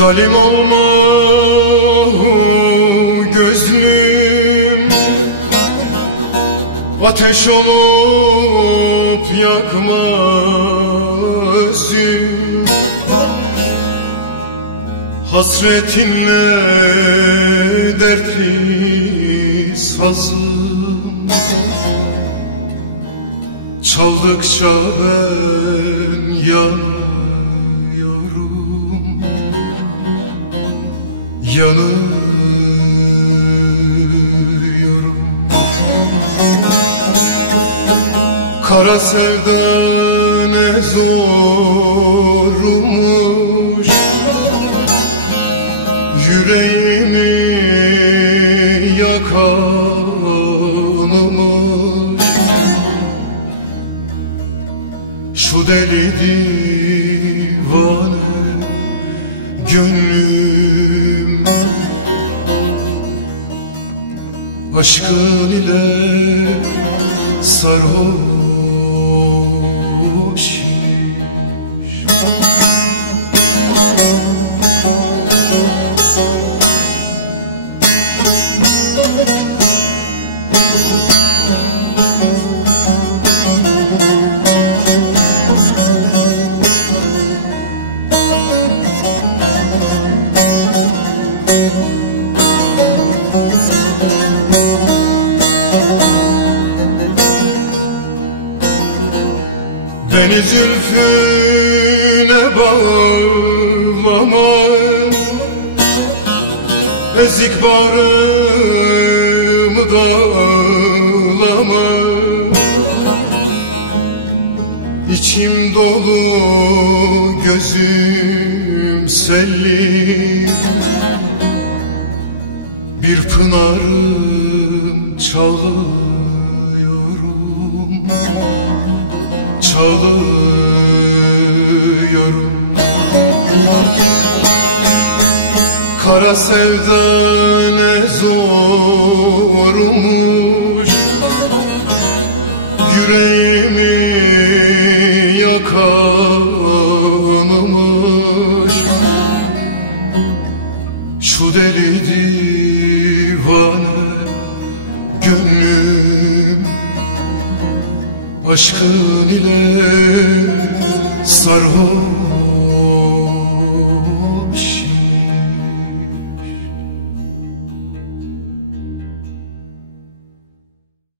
Zalim olma gözlüm, ateş olup yakma özüm. Hasretinle dertli sazım, çaldıkça ben yanıyorum, yanıyorum. Kara sevda ne zormuş, yüreğimi yakanmış. Şu deli divane gönlüm, aşkın ile sarhoş. Beni zülfüne bağlama, ezik bağrımı dağlama. İçim dolu, gözüm selli, bir pınarım çalıyorum, çalıyorum. Kara sevda ne zormuş, yüreğimi yakanmış. Şu deli divane gönlüm, aşkın ile sarhoş.